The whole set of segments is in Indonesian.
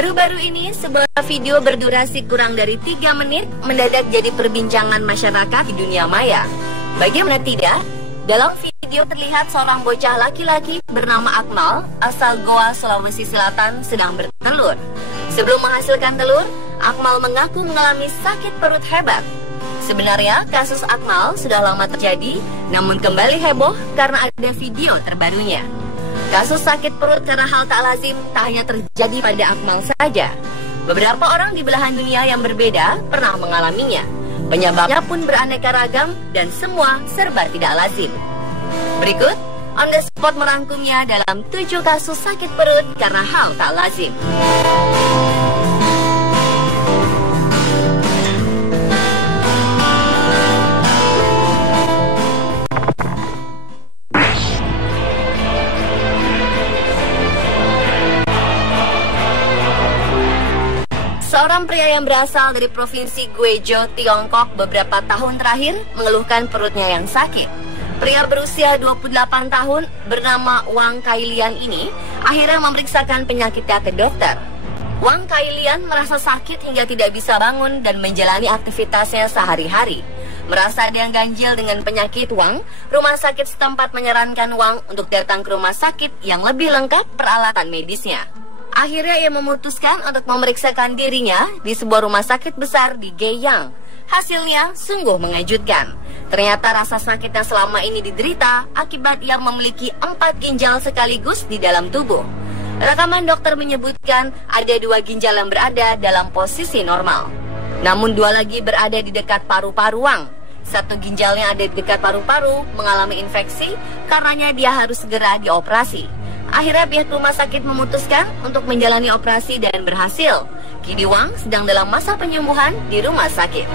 Baru-baru ini, sebuah video berdurasi kurang dari 3 menit mendadak jadi perbincangan masyarakat di dunia maya. Bagaimana tidak, dalam video terlihat seorang bocah laki-laki bernama Akmal asal Goa, Sulawesi Selatan sedang bertelur. Sebelum menghasilkan telur, Akmal mengaku mengalami sakit perut hebat. Sebenarnya kasus Akmal sudah lama terjadi, namun kembali heboh karena ada video terbarunya. Kasus sakit perut karena hal tak lazim tak hanya terjadi pada Akmal saja. Beberapa orang di belahan dunia yang berbeda pernah mengalaminya. Penyebabnya pun beraneka ragam dan semua serba tidak lazim. Berikut, On The Spot merangkumnya dalam 7 kasus sakit perut karena hal tak lazim. Seorang pria yang berasal dari provinsi Guizhou, Tiongkok beberapa tahun terakhir mengeluhkan perutnya yang sakit. Pria berusia 28 tahun bernama Wang Kailian ini akhirnya memeriksakan penyakitnya ke dokter. Wang Kailian merasa sakit hingga tidak bisa bangun dan menjalani aktivitasnya sehari-hari. Merasa ada yang ganjil dengan penyakit Wang, rumah sakit setempat menyarankan Wang untuk datang ke rumah sakit yang lebih lengkap peralatan medisnya. Akhirnya ia memutuskan untuk memeriksakan dirinya di sebuah rumah sakit besar di Guiyang. Hasilnya sungguh mengejutkan. Ternyata rasa sakit yang selama ini diderita akibat ia memiliki 4 ginjal sekaligus di dalam tubuh. Rekaman dokter menyebutkan ada 2 ginjal yang berada dalam posisi normal. Namun 2 lagi berada di dekat paru-paru Wang. 1 ginjalnya ada di dekat paru-paru mengalami infeksi, karenanya dia harus segera dioperasi. Akhirnya pihak rumah sakit memutuskan untuk menjalani operasi dan berhasil. Kini Wang sedang dalam masa penyembuhan di rumah sakit.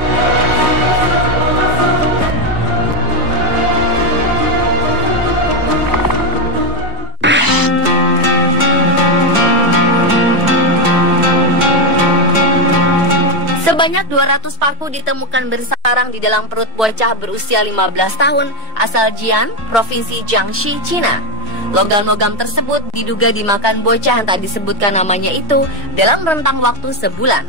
Sebanyak 200 paku ditemukan bersarang di dalam perut bocah berusia 15 tahun asal Jian, Provinsi Jiangxi, Cina. Logam-logam tersebut diduga dimakan bocah yang tak disebutkan namanya itu dalam rentang waktu sebulan.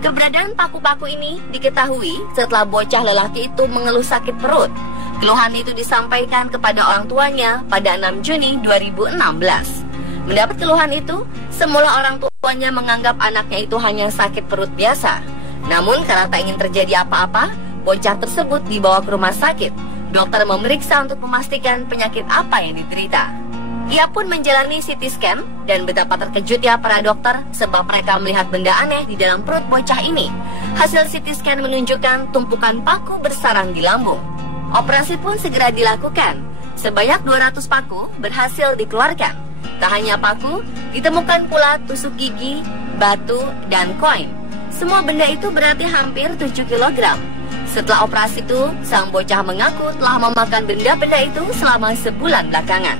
Keberadaan paku-paku ini diketahui setelah bocah lelaki itu mengeluh sakit perut. Keluhan itu disampaikan kepada orang tuanya pada 6 Juni 2016. Mendapat keluhan itu, semula orang tuanya menganggap anaknya itu hanya sakit perut biasa. Namun karena tak ingin terjadi apa-apa, bocah tersebut dibawa ke rumah sakit. Dokter memeriksa untuk memastikan penyakit apa yang diderita. Ia pun menjalani CT scan dan betapa terkejutnya para dokter sebab mereka melihat benda aneh di dalam perut bocah ini. Hasil CT scan menunjukkan tumpukan paku bersarang di lambung. Operasi pun segera dilakukan. Sebanyak 200 paku berhasil dikeluarkan. Tak hanya paku, ditemukan pula tusuk gigi, batu, dan koin. Semua benda itu berarti hampir 7 kg. Setelah operasi itu, sang bocah mengaku telah memakan benda-benda itu selama sebulan belakangan.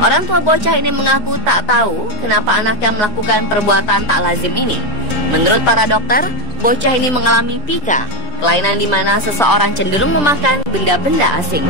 Orang tua bocah ini mengaku tak tahu kenapa anaknya melakukan perbuatan tak lazim ini. Menurut para dokter, bocah ini mengalami pika, kelainan di mana seseorang cenderung memakan benda-benda asing.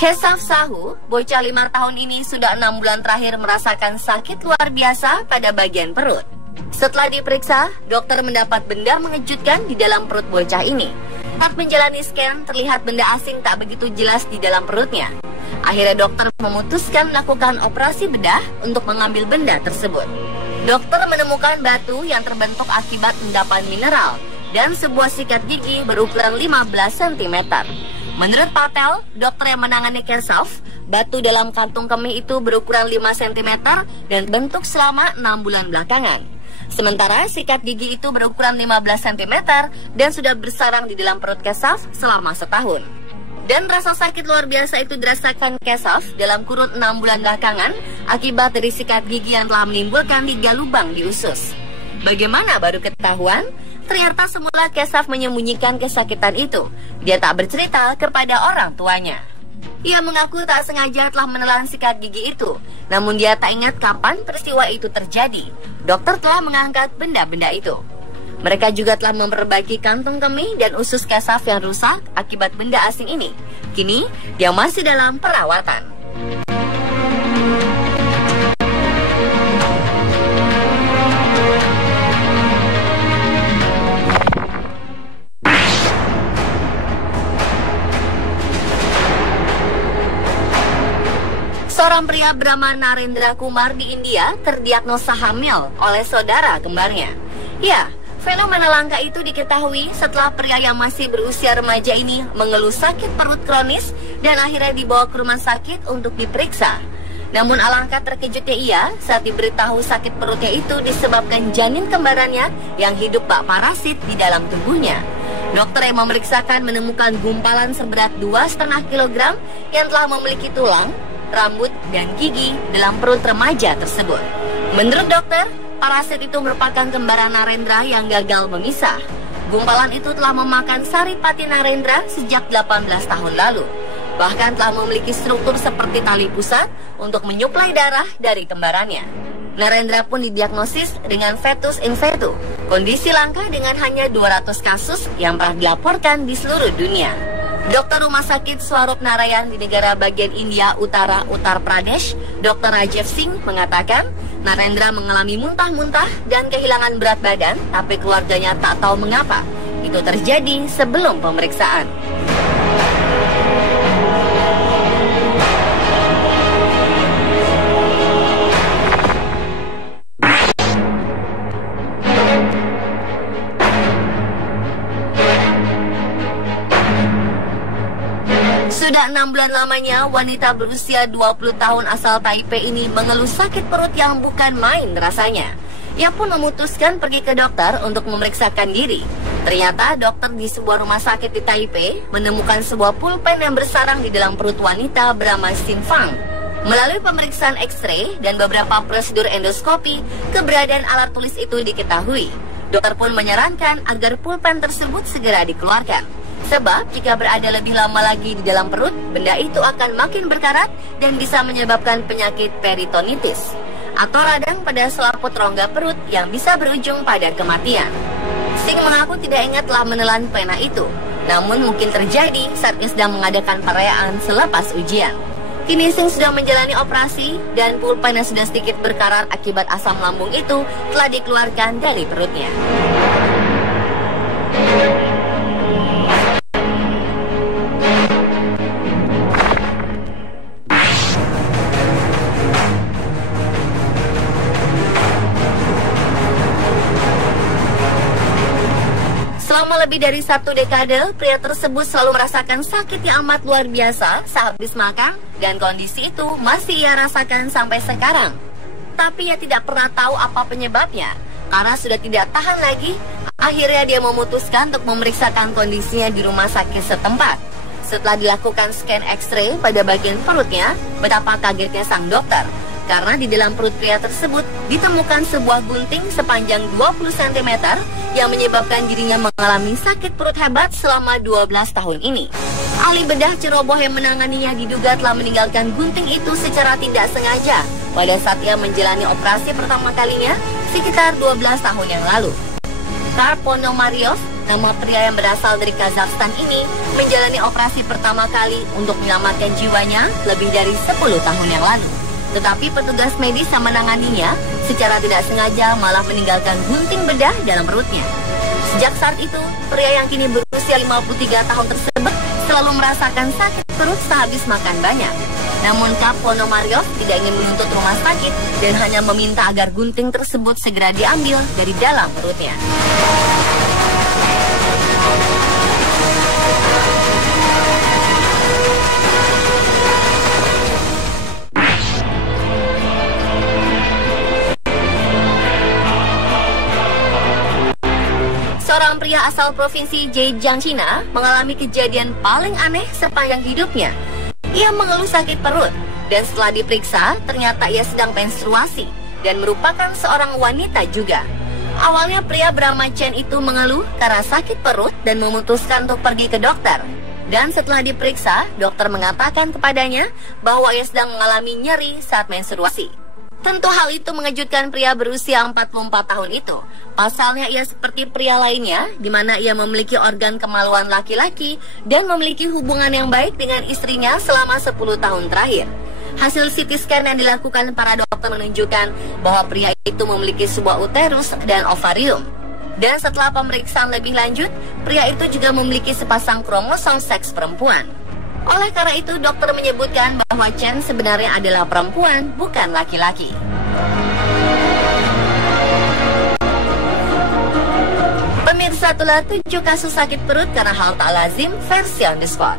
Kesaf Sahu, bocah 5 tahun ini sudah 6 bulan terakhir merasakan sakit luar biasa pada bagian perut. Setelah diperiksa, dokter mendapat benda mengejutkan di dalam perut bocah ini. Saat menjalani scan, terlihat benda asing tak begitu jelas di dalam perutnya. Akhirnya dokter memutuskan melakukan operasi bedah untuk mengambil benda tersebut. Dokter menemukan batu yang terbentuk akibat endapan mineral dan sebuah sikat gigi berukuran 15 cm. Menurut Patel, dokter yang menangani Kesaf, batu dalam kantung kemih itu berukuran 5 cm dan bentuk selama 6 bulan belakangan. Sementara sikat gigi itu berukuran 15 cm dan sudah bersarang di dalam perut Kesaf selama setahun. Dan rasa sakit luar biasa itu dirasakan Kesaf dalam kurun 6 bulan belakangan akibat dari sikat gigi yang telah menimbulkan 3 lubang di usus. Bagaimana baru ketahuan? Ternyata semula Kesaf menyembunyikan kesakitan itu. Dia tak bercerita kepada orang tuanya. Ia mengaku tak sengaja telah menelan sikat gigi itu. Namun dia tak ingat kapan peristiwa itu terjadi. Dokter telah mengangkat benda-benda itu. Mereka juga telah memperbaiki kantong kemih dan usus kesaf yang rusak akibat benda asing ini. Kini, dia masih dalam perawatan. Seorang pria bernama Narendra Kumar di India terdiagnosa hamil oleh saudara kembarnya. Ya, fenomena langka itu diketahui setelah pria yang masih berusia remaja ini mengeluh sakit perut kronis dan akhirnya dibawa ke rumah sakit untuk diperiksa. Namun alangkah terkejutnya ia saat diberitahu sakit perutnya itu disebabkan janin kembarannya yang hidup bak parasit di dalam tubuhnya. Dokter yang memeriksakan menemukan gumpalan seberat 2,5 kg yang telah memiliki tulang, rambut, dan gigi dalam perut remaja tersebut. Menurut dokter, parasit itu merupakan kembaran Narendra yang gagal memisah. Gumpalan itu telah memakan saripati Narendra sejak 18 tahun lalu. Bahkan telah memiliki struktur seperti tali pusat untuk menyuplai darah dari kembarannya. Narendra pun didiagnosis dengan fetus in fetu, kondisi langka dengan hanya 200 kasus yang pernah dilaporkan di seluruh dunia. Dokter Rumah Sakit Swarup Narayan di negara bagian India Utara Uttar Pradesh, Dr. Rajeev Singh mengatakan Narendra mengalami muntah-muntah dan kehilangan berat badan, tapi keluarganya tak tahu mengapa. Itu terjadi sebelum pemeriksaan. Sudah 6 bulan lamanya, wanita berusia 20 tahun asal Taipei ini mengeluh sakit perut yang bukan main rasanya. Ia pun memutuskan pergi ke dokter untuk memeriksakan diri. Ternyata dokter di sebuah rumah sakit di Taipei menemukan sebuah pulpen yang bersarang di dalam perut wanita bernama Xin Fang. Melalui pemeriksaan X-ray dan beberapa prosedur endoskopi, keberadaan alat tulis itu diketahui. Dokter pun menyarankan agar pulpen tersebut segera dikeluarkan. Sebab jika berada lebih lama lagi di dalam perut, benda itu akan makin berkarat dan bisa menyebabkan penyakit peritonitis atau radang pada selaput rongga perut yang bisa berujung pada kematian. Singh mengaku tidak ingat telah menelan pena itu, namun mungkin terjadi saat ia sedang mengadakan perayaan selepas ujian. Kini Singh sudah menjalani operasi dan pulpen yang sudah sedikit berkarat akibat asam lambung itu telah dikeluarkan dari perutnya. Selama lebih dari 1 dekade, pria tersebut selalu merasakan sakit yang amat luar biasa sehabis makan, dan kondisi itu masih ia rasakan sampai sekarang. Tapi ia tidak pernah tahu apa penyebabnya. Karena sudah tidak tahan lagi, akhirnya dia memutuskan untuk memeriksakan kondisinya di rumah sakit setempat. Setelah dilakukan scan X-ray pada bagian perutnya, betapa kagetnya sang dokter. Karena di dalam perut pria tersebut ditemukan sebuah gunting sepanjang 20 cm yang menyebabkan dirinya mengalami sakit perut hebat selama 12 tahun ini. Ahli bedah ceroboh yang menanganinya diduga telah meninggalkan gunting itu secara tidak sengaja pada saat ia menjalani operasi pertama kalinya sekitar 12 tahun yang lalu. Karl Ponomaryov, nama pria yang berasal dari Kazakhstan ini, menjalani operasi pertama kali untuk menyelamatkan jiwanya lebih dari 10 tahun yang lalu. Tetapi petugas medis yang menanganinya secara tidak sengaja malah meninggalkan gunting bedah dalam perutnya. Sejak saat itu, pria yang kini berusia 53 tahun tersebut selalu merasakan sakit perut sehabis makan banyak. Namun Ponomaryov tidak ingin menuntut rumah sakit dan hanya meminta agar gunting tersebut segera diambil dari dalam perutnya. Seorang pria asal provinsi Zhejiang, China, mengalami kejadian paling aneh sepanjang hidupnya. Ia mengeluh sakit perut, dan setelah diperiksa, ternyata ia sedang menstruasi, dan merupakan seorang wanita juga. Awalnya pria bernama Chen itu mengeluh karena sakit perut dan memutuskan untuk pergi ke dokter. Dan setelah diperiksa, dokter mengatakan kepadanya bahwa ia sedang mengalami nyeri saat menstruasi. Tentu hal itu mengejutkan pria berusia 44 tahun itu. Pasalnya ia seperti pria lainnya, di mana ia memiliki organ kemaluan laki-laki dan memiliki hubungan yang baik dengan istrinya selama 10 tahun terakhir. Hasil CT scan yang dilakukan para dokter menunjukkan bahwa pria itu memiliki sebuah uterus dan ovarium. Dan setelah pemeriksaan lebih lanjut, pria itu juga memiliki sepasang kromosom seks perempuan. Oleh karena itu, dokter menyebutkan bahwa Chen sebenarnya adalah perempuan, bukan laki-laki. Pemirsa, itulah 7 kasus sakit perut karena hal tak lazim versi on the spot.